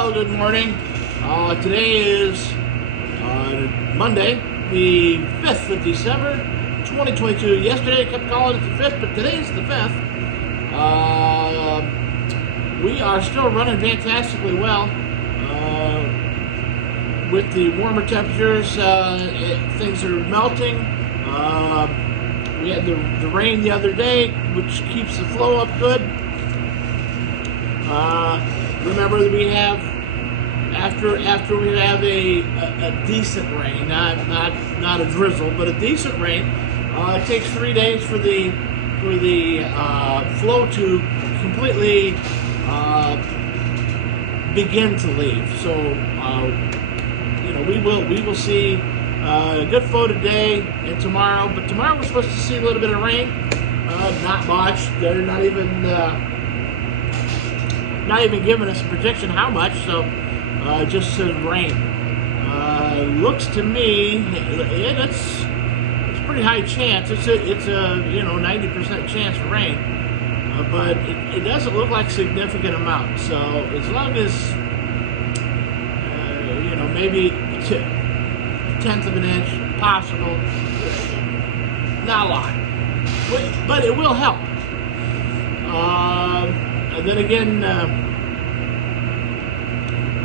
Well, good morning. Today is Monday, the 5th of December, 2022. Yesterday I kept calling it the 5th, but today is the 5th. We are still running fantastically well. With the warmer temperatures, things are melting. We had the rain the other day, which keeps the flow up good. Remember that we have after we have a decent rain, not a drizzle, but a decent rain. It takes 3 days for the flow to completely begin to leave. So we will see a good flow today and tomorrow. But tomorrow we're supposed to see a little bit of rain. Not much. They're not even giving us a prediction how much, so just says rain. Looks to me, it's a pretty high chance. It's a 90% chance of rain, but it doesn't look like significant amount. So as long as maybe a tenth of an inch possible, not a lot, but it will help. And then again,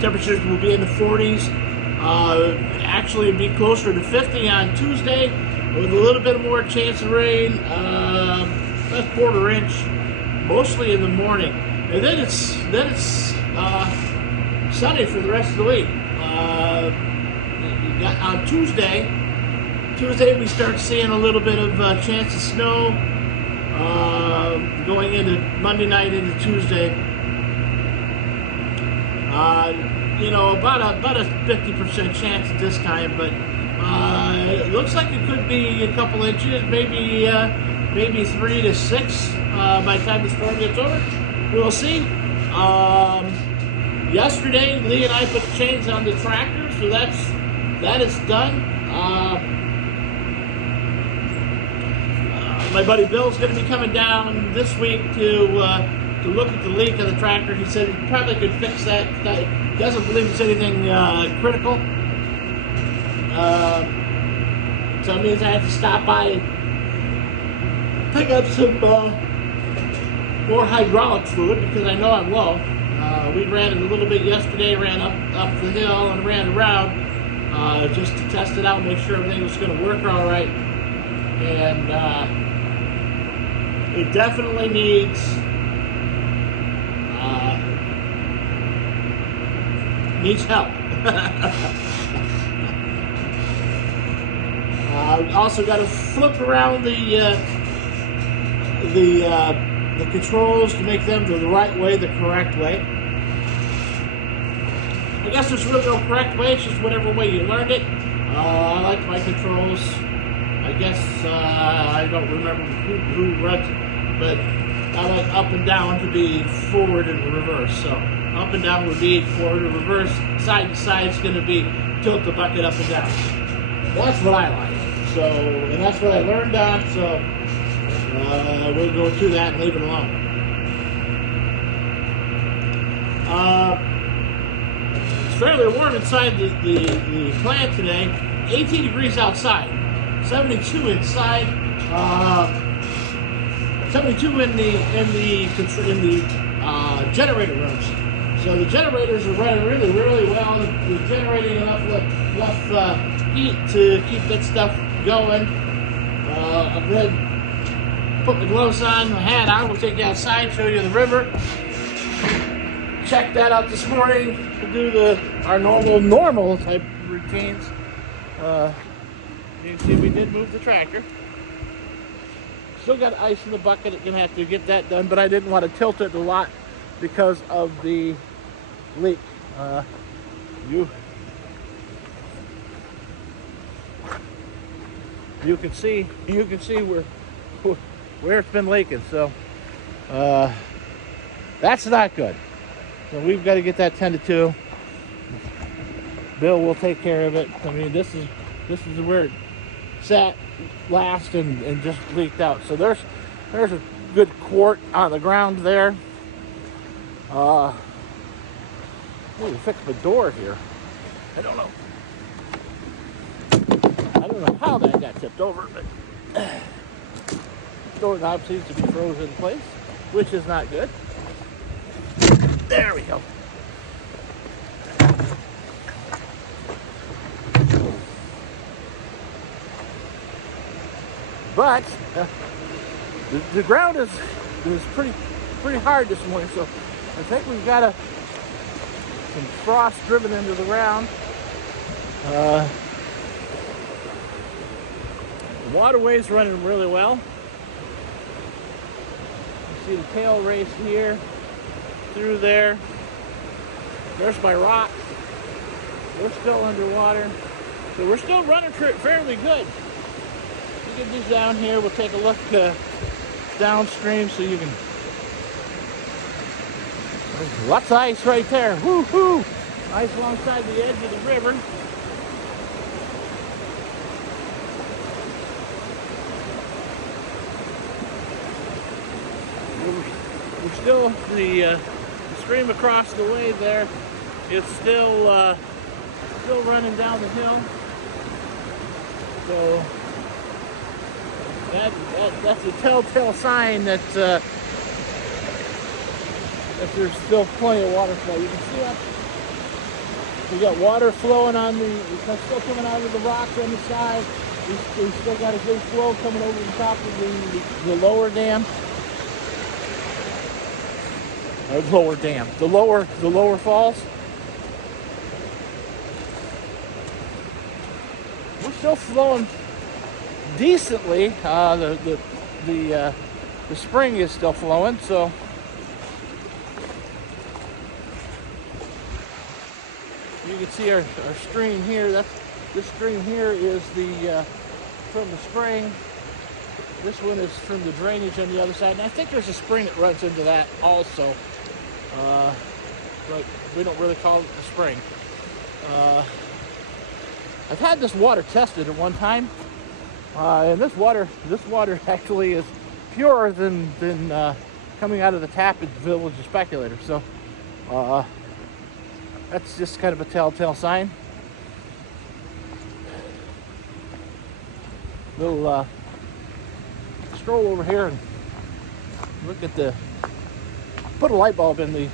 temperatures will be in the 40s. Actually, it'll be closer to 50 on Tuesday, with a little bit more chance of rain. A quarter inch, mostly in the morning, and then it's sunny for the rest of the week. On Tuesday we start seeing a little bit of chance of snow. Going into Monday night into Tuesday, about a 50% chance at this time, but it looks like it could be a couple inches, maybe 3 to 6 by the time the storm gets over. We'll see. Yesterday, Lee and I put the chains on the tractor, so that is done. My buddy Bill's going to be coming down this week to look at the leak of the tractor. He said he probably could fix that. He doesn't believe it's anything critical. So it means I have to stop by and pick up some more hydraulic fluid because I know I'm low. We ran it a little bit yesterday, ran up the hill and ran around just to test it out, make sure everything was going to work all right. And it definitely needs help. Also got to flip around the controls to make them the right way, the correct way. I guess there's really no correct way, it's just whatever way you learned it. I like my controls. I guess I don't remember who runs it, but I like up and down to be forward and reverse. So up and down would be forward and reverse. Side to side is going to be tilt the bucket up and down. That's what I like. So, and that's what I learned on. So we'll go through that and leave it alone. It's fairly warm inside the plant today. 18 degrees outside. 72 inside, 72 in the generator rooms. So the generators are running really, really well. They're generating enough heat to keep that stuff going. I'm going to put the gloves on, the hat on. We'll take you outside, show you the river. Check that out this morning. We'll do our normal type routines. You can see we did move the tractor. Still got ice in the bucket. I'm gonna have to get that done, but I didn't want to tilt it a lot because of the leak. You can see where it's been leaking. So that's not good. So we've got to get that tended to. Bill will take care of it. I mean, this is where it sat last and just leaked out. So there's a good quart on the ground there. I need to fix the door here. I don't know. I don't know how that got tipped over, but the doorknob seems to be frozen in place, which is not good. There we go. But the ground is pretty hard this morning, so I think we've got some frost driven into the ground. The waterway's running really well. You see the tail race here, through there. There's my rocks. We're still underwater, so we're still running fairly good. You get these down here. We'll take a look downstream so you can. There's lots of ice right there. Woo-hoo! Ice alongside the edge of the river. We're still the stream across the way there. It's still running down the hill. So that's a telltale sign that there's still plenty of water flow. You can see that we got water flowing on it's still coming out of the rocks on the side. We still got a good flow coming over the top of the lower dam. Or lower dam. The lower falls. We're still flowing decently. The spring is still flowing, so you can see our stream here. This stream here is from the spring. This one is from the drainage on the other side, and I think there's a spring that runs into that also. But we don't really call it the spring. I've had this water tested at one time, and this water actually is purer than coming out of the tap at the Village of Speculators. So that's just kind of a telltale sign. We'll stroll over here and look at put a light bulb in the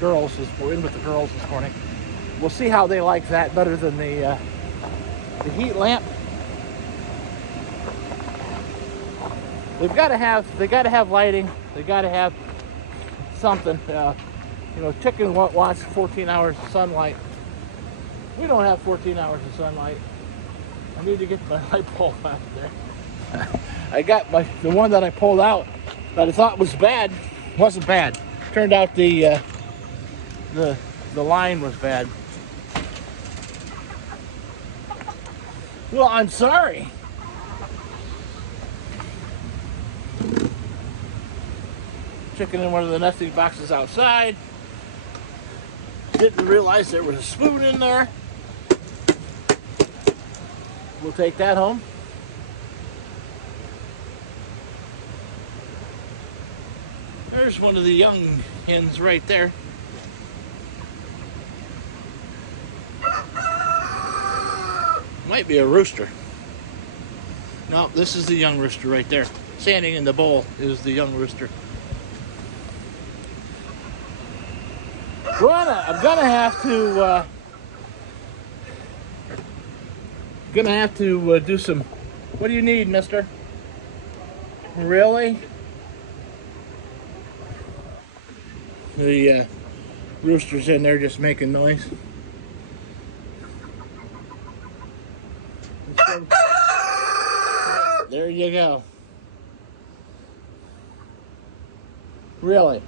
girls. We're in with the girls this morning. We'll see how they like that better than the heat lamp. They got to have lighting. They got to have something. Chicken wants 14 hours of sunlight. We don't have 14 hours of sunlight. I need to get my light bulb out there. I got the one that I pulled out that I thought was bad. Wasn't bad. Turned out the line was bad. Well, I'm sorry. Chicken in one of the nesting boxes outside. Didn't realize there was a spoon in there. We'll take that home. There's one of the young hens right there. Might be a rooster. No, this is the young rooster right there. Standing in the bowl is the young rooster. I'm gonna have to do some. What do you need, mister? Really? The rooster's in there just making noise. There you go. Really?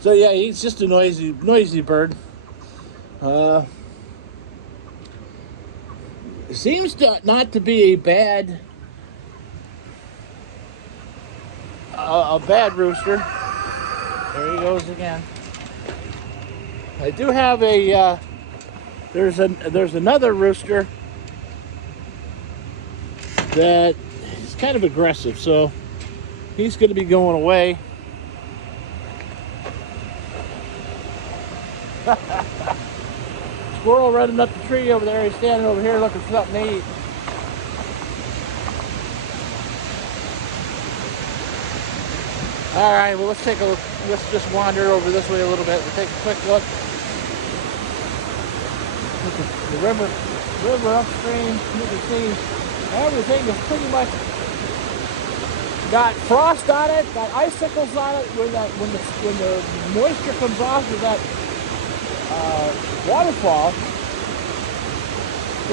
So yeah, he's just a noisy bird. It seems not to be a bad rooster. There he goes again. I do have a there's another rooster that is kind of aggressive, so he's going to be going away. Squirrel running up the tree over there. He's standing over here looking for something to eat. All right, well, let's just wander over this way a little bit. We'll take a quick look. The river upstream. You can see everything is pretty much got frost on it, got icicles on it. When the moisture comes off of that waterfall,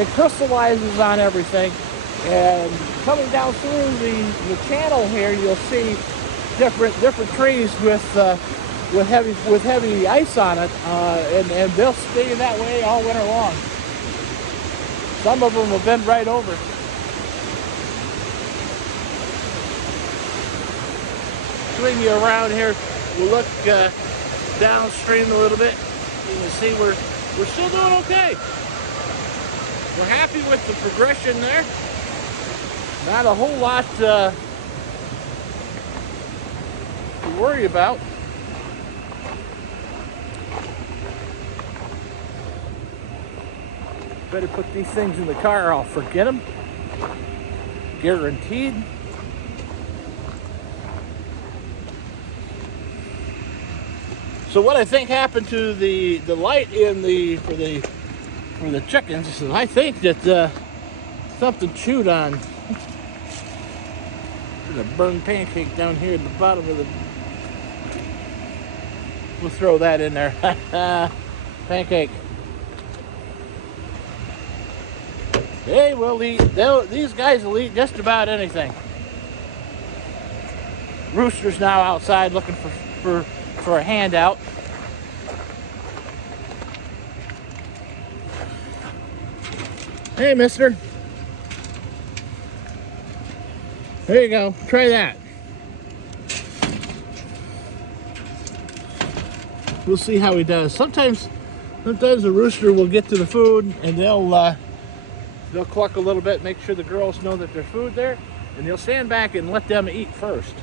it crystallizes on everything. And coming down through the channel here, you'll see different trees with heavy ice on it, and they'll stay that way all winter long. Some of them will bend right over. Swing you around here. We'll look downstream a little bit. You can see we're still doing okay. We're happy with the progression there. Not a whole lot to worry about. Better put these things in the car or I'll forget them. Guaranteed. So what I think happened to the light in for the chickens is I think that something chewed on. There's a burned pancake down here at the bottom of the. We'll throw that in there. Pancake. They will eat. These guys will eat just about anything. Rooster's now outside looking for a handout. Hey, mister. There you go. Try that. We'll see how he does. Sometimes a rooster will get to the food and they'll cluck a little bit, make sure the girls know that there's food there, and they'll stand back and let them eat first.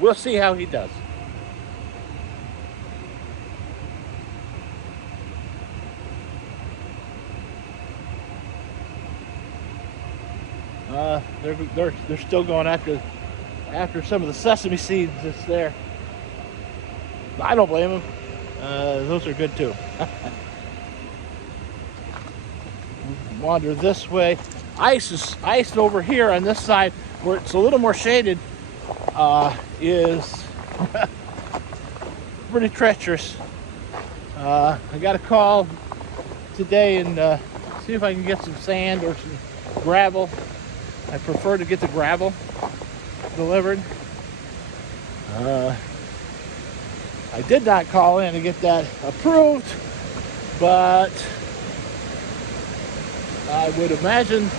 We'll see how he does. They're still going after some of the sesame seeds that's there. I don't blame them. Those are good too. Wander this way. Ice over here on this side where it's a little more shaded is pretty treacherous. I got a call today and see if I can get some sand or some gravel. I prefer to get the gravel delivered. I did not call in to get that approved, but I would imagine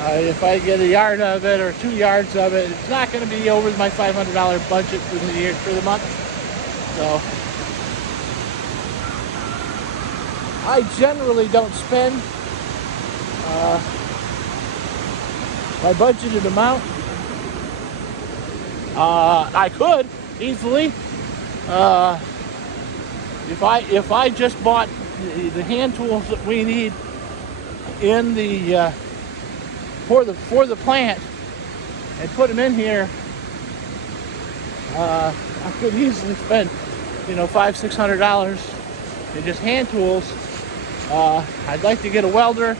if I get a yard of it or 2 yards of it, it's not going to be over my $500 budget for the month. So I generally don't spend my budgeted amount. I could easily. If I just bought the hand tools that we need in the for the plant and put them in here, I could easily spend $500-600 in just hand tools. I'd like to get a welder,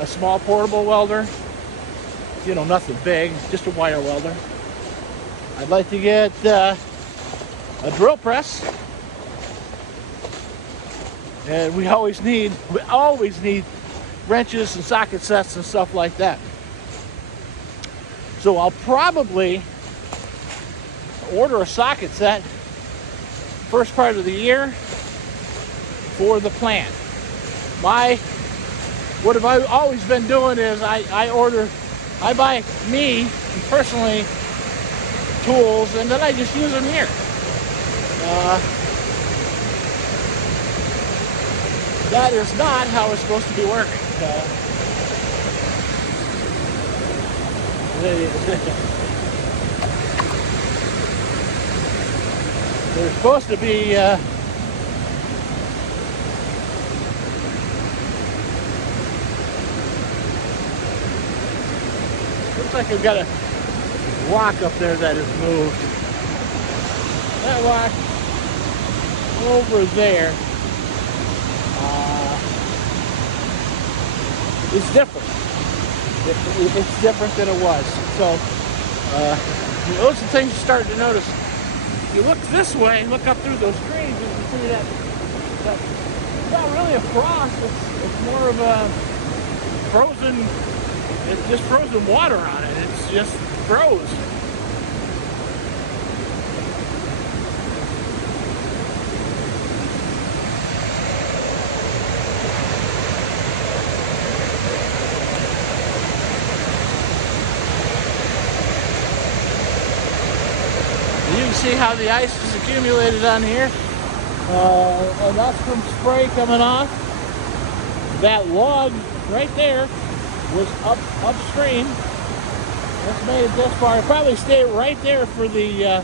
a small portable welder, nothing big, just a wire welder. I'd like to get a drill press, and we always need wrenches and socket sets and stuff like that. So I'll probably order a socket set first part of the year for the plant. What have I always been doing is I buy me personally tools and then I just use them here. That is not how it's supposed to be working. There's supposed to be looks like I've got a rock up there that has moved. That rock over there is different. It's different than it was. So those are things you're starting to notice. If you look this way, look up through those screens, you can see that it's not really a frost. It's more of a frozen. It's just frozen water on it. It's just froze. You can see how the ice is accumulated on here. And that's from spray coming off. That log right there was upstream. That's made it this far. It probably stayed right there for the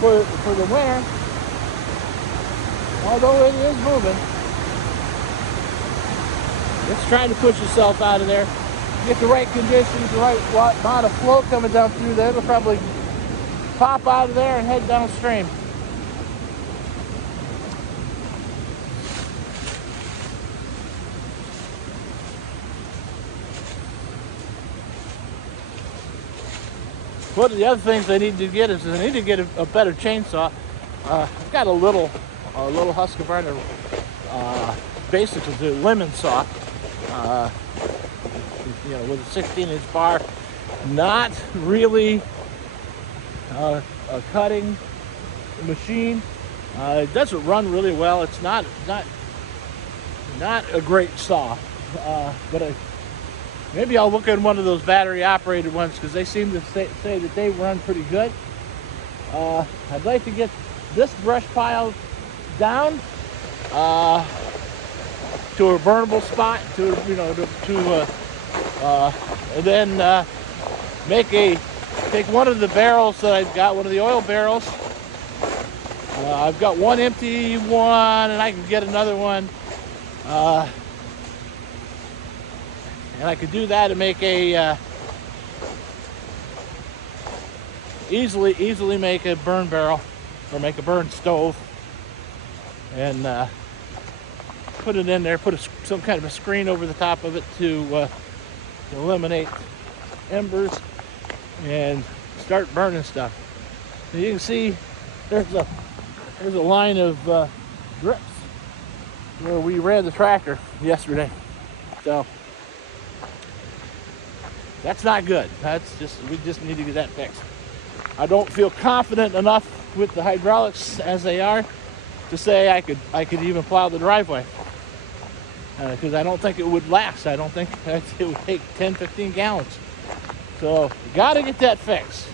winter. Although it is moving. It's trying to push itself out of there. Get the right conditions, the right amount of flow coming down through there. It'll probably pop out of there and head downstream. One of the other things I need to get is I need to get a better chainsaw. I've got a little Husqvarna, basically the lemon saw, with a 16-inch bar. Not really a cutting machine. It doesn't run really well. It's not a great saw, but maybe I'll look at one of those battery operated ones because they seem to say that they run pretty good. I'd like to get this brush pile down to a burnable spot, and then take one of the barrels that I've got, one of the oil barrels. I've got one empty one, and I can get another one. And I could do that and make a easily make a burn barrel or make a burn stove, and put it in there. Put some kind of a screen over the top of it to eliminate embers and start burning stuff. So you can see there's a line of drips where we ran the tractor yesterday. So that's not good. We just need to get that fixed. I don't feel confident enough with the hydraulics as they are to say I could even plow the driveway, because I don't think it would last. I don't think it would take 10-15 gallons. So got to get that fixed.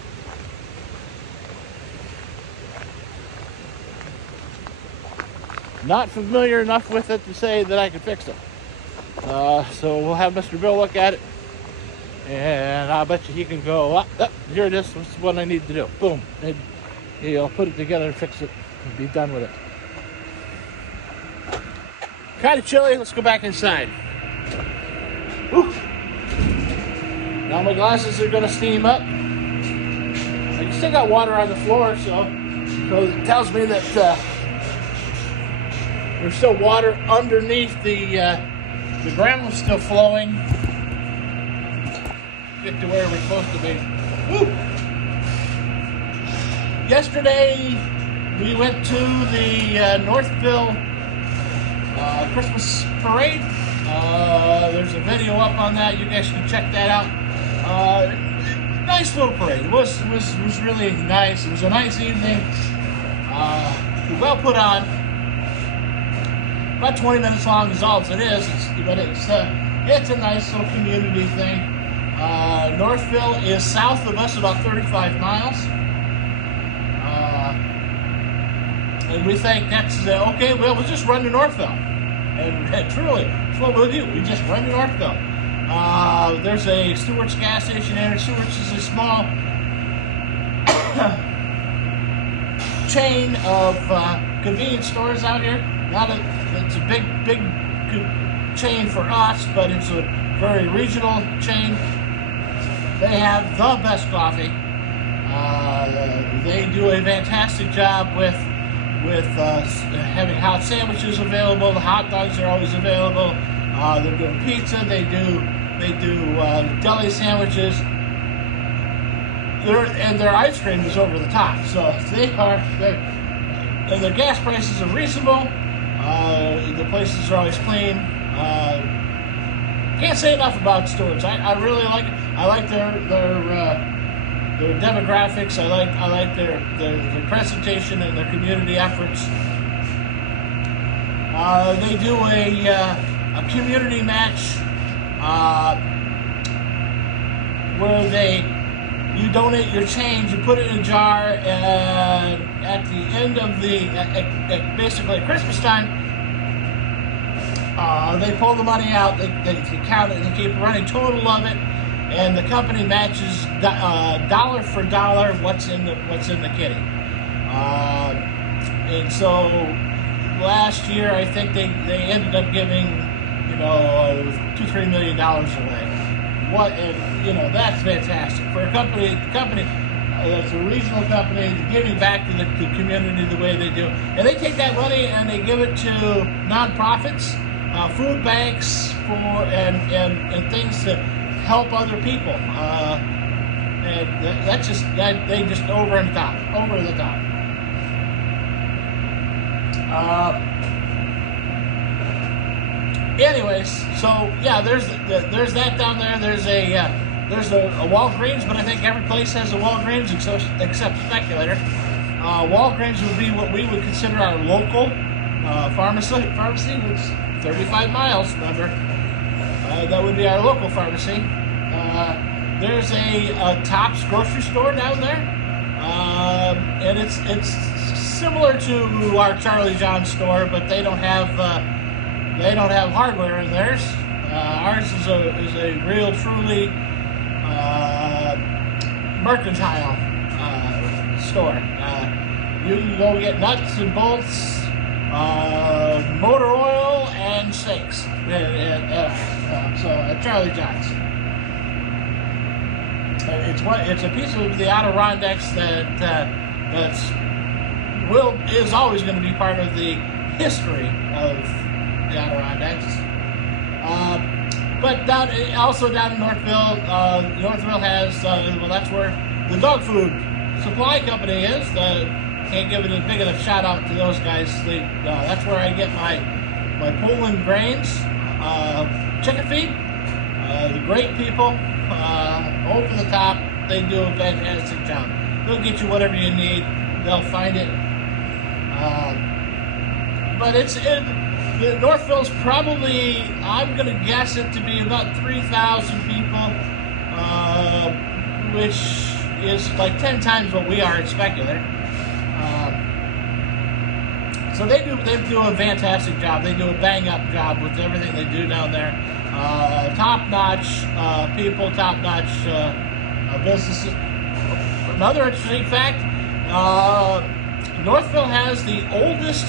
Not familiar enough with it to say that I can fix it. So we'll have Mr. Bill look at it, and I bet you he can go, here it is, this is what I need to do. Boom. And he'll put it together and fix it and be done with it. Kind of chilly. Let's go back inside. Whew. Now my glasses are going to steam up. I still got water on the floor, so it tells me that there's still water underneath the ground is still flowing. Get to where we're supposed to be. Woo! Yesterday we went to the Northville Christmas parade. There's a video up on that. You guys can check that out. Nice little parade. It was really nice. It was a nice evening. Well put on. About 20 minutes long is all it is. But it's a nice little community thing. Northville is south of us about 35 miles. And we think that's okay. Well, we'll just run to Northville. And truly, that's what we'll do. We just run to Northville. There's a Stewart's gas station there. Stewart's is a small chain of convenience stores out here. Not a, it's a big chain for us, but it's a very regional chain. They have the best coffee. They do a fantastic job with having hot sandwiches available. The hot dogs are always available. They're doing pizza. They do deli sandwiches. Their ice cream is over the top. So and their gas prices are reasonable. The places are always clean. Can't say enough about Stewart's. I really like it. I like their demographics. I like their presentation and their community efforts. They do a community match where you donate your change, you put it in a jar, and at the end of basically at Christmas time, they pull the money out, they count it, they keep a running total of it, and the company matches dollar for dollar what's in the kitty. And so last year, I think they ended up giving $2-3 million away. That's fantastic for a company that's a regional company, giving back to the community the way they do. And they take that money and they give it to nonprofits, food banks and things to help other people. And they just over the top. Anyways, so yeah, there's that down there. There's a Walgreens, but I think every place has a Walgreens except Speculator. Walgreens would be what we would consider our local pharmacy, which is 35 miles. Remember, that would be our local pharmacy. There's a Tops grocery store down there, and it's similar to our Charlie John store, but they don't have hardware in theirs. Ours is a real, truly mercantile store. You can go get nuts and bolts, motor oil, and steaks. So at Charlie John's, it's a piece of the Adirondacks is always going to be part of the history of the Adirondacks. But also down in Northville, Northville has that's where the dog food supply company is. Can't give it a big enough shout out to those guys. That's where I get my Poland grains, chicken feed. The great people, over the top. They do a fantastic job. They'll get you whatever you need. They'll find it. But Northville's probably, I'm going to guess it to be about 3,000 people, which is like 10 times what we are at Speculator. So they do a fantastic job. They do a bang-up job with everything they do down there. Top-notch people, top-notch businesses. Another interesting fact, Northville has the oldest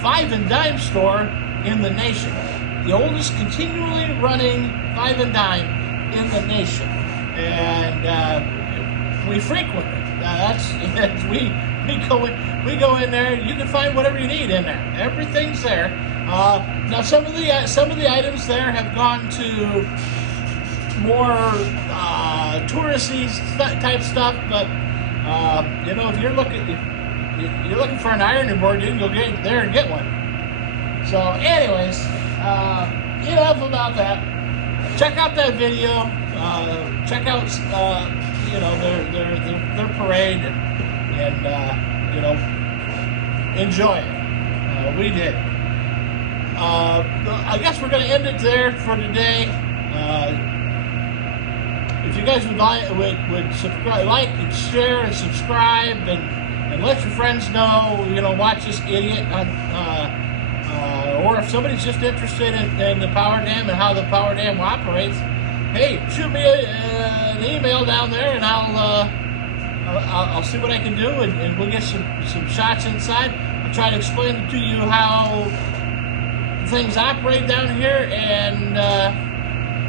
Five and Dime store in the nation. The oldest continually running Five and Dime in the nation. And we frequent it. We go in there. You can find whatever you need in there. Everything's there. Now some of the items there have gone to more touristy type stuff, but if you're looking for an ironing board, you can go get there and get one. So, anyways, enough about that. Check out that video. Check out their parade, and enjoy it. We did. I guess we're going to end it there for today. If you guys would subscribe, like and share and subscribe, and let your friends know, watch this idiot or if somebody's just interested in the power dam and how the power dam operates, hey, shoot me an email down there, and I'll see what I can do, and we'll get some shots inside. I'll try to explain to you how things operate down here, and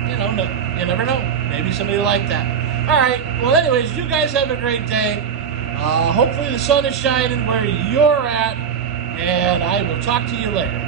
you know, you never know. Maybe somebody will like that. All right. Well, anyways, you guys have a great day. Hopefully the sun is shining where you're at, and I will talk to you later.